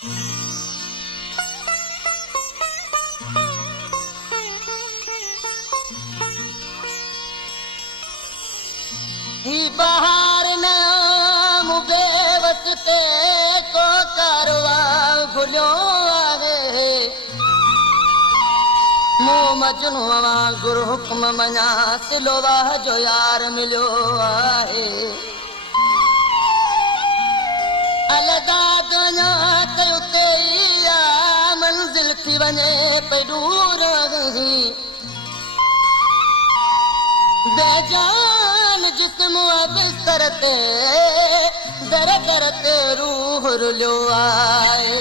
ही बहार नया मुबेवस ते को कारवा भुलियो आहे मुँह मजनू गुरु हुक्म मञा सिलोवा जो यार मिलियो आहे अलदा दुनिया कयो ते मंजिल थी वञे पई दूर बेजान जिस्म बिस्तर ते दर दर ते रूह रुलियो आहे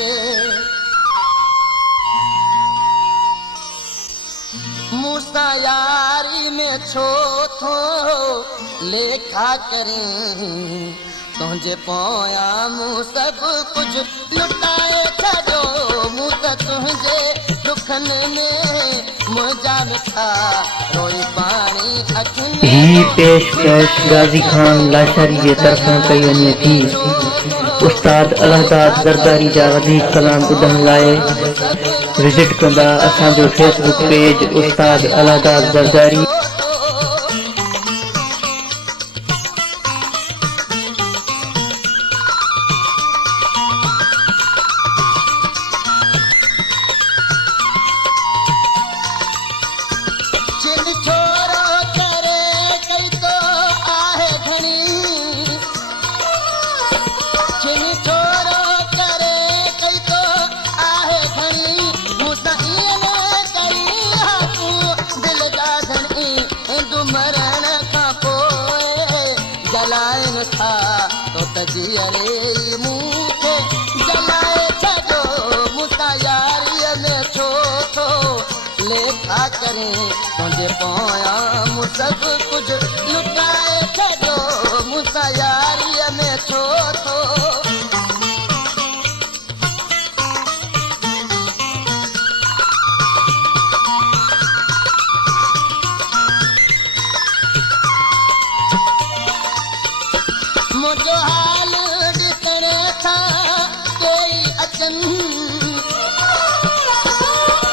मूसा यारी में छो थो लेखा करें तुझे पोया मूं सब कुछ लुटाए छो मूं त तुझे दुखन में मुझा मिठा रोई पानी अखिन ही पेशकश गाजी खान लाशारी जे तरफां कई वञे थी उस्ताद अलहदाद ज़रदारी जा वधीक कलाम ॿुधण लाइ विज़िट कंदा असांजो फेसबुक पेज उस्ताद अलहदाद ज़रदारी। जलाइन था तो तजियरे मुखे जलाए छो मूसा यारीअ में छो थो लेखा करें तुझे पोया मूं सब कुछ लुटाए छो मूसा यारीअ में छो थो मुझो हाल ॾिसण था कोई अचन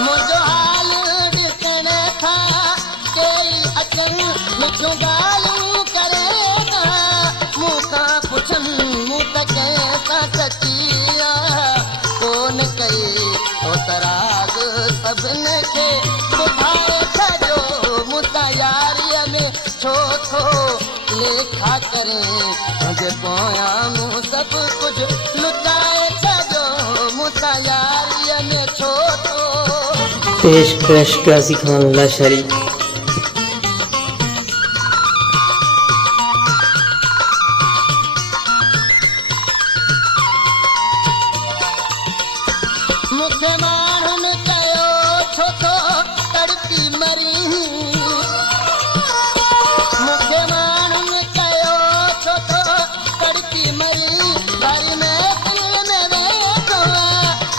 मुझो हाल ॾिसण था कोई अचन मिठियूं ॻाल्हियूं करे मूंखां पुछनि मूं त कंहिंसां सची कोन कई तो तराग सभिनि खे ॿुधाए छॾियो मूंसां यारीअ में छो थो लेखा करें तुझे पोया मूं सब कुछ लुटाए छो मूसा यारीअ में छो थो पेशकश गाजी खान लाशारी। मूंखे माण्हुनि कयो छो थो तड़पी मरी मूंखे माण्हुनि कयो छो थो तड़पी मरी घर में दिल में वेठो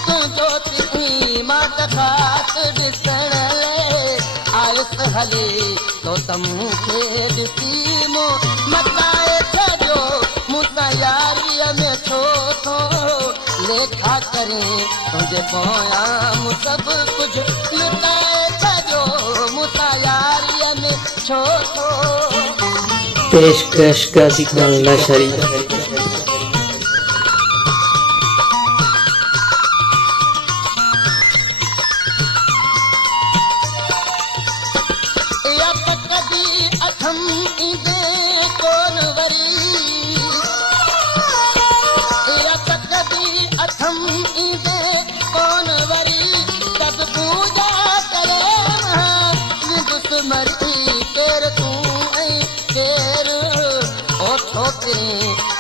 तुंहिंजो तिखी मां त ख़ासि ॾिसण लाइ आयुसि हली तो त मूंखे ॾिसी मूं मटाए छॾियो मूंसां यारीअ में छो थो लेखा करें तुझे पोया मूं सब कुछ लुटाए छॾियो मूंसां यारीअ में छो थो पेशकश गाजी खान लाशारी। या त कॾहिं अथम ईंदे कोन वरी या त कॾहिं अथम ईंदे कोन वरी तब पूजा करे विंदुसि मरी केर तूं ऐं केर ओठो ते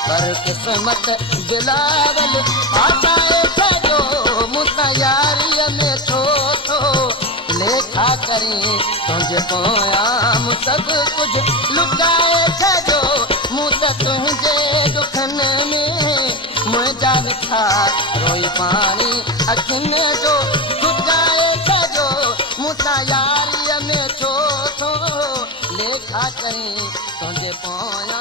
पर क़िस्मत बिलावल पासाए छॾियो मूंसां यारीअ में छो थो लेखा करें तुझे पोया मूं सब कुछ लुटाए छॾियो मूं त तुंहिंजे दुखन में मुंहिंजा मिठा रोई पानी अखियुनि जो छुटाए छॾियो मूंसां यारीअ में छो थो लेखा करें तुंहिंजे पोया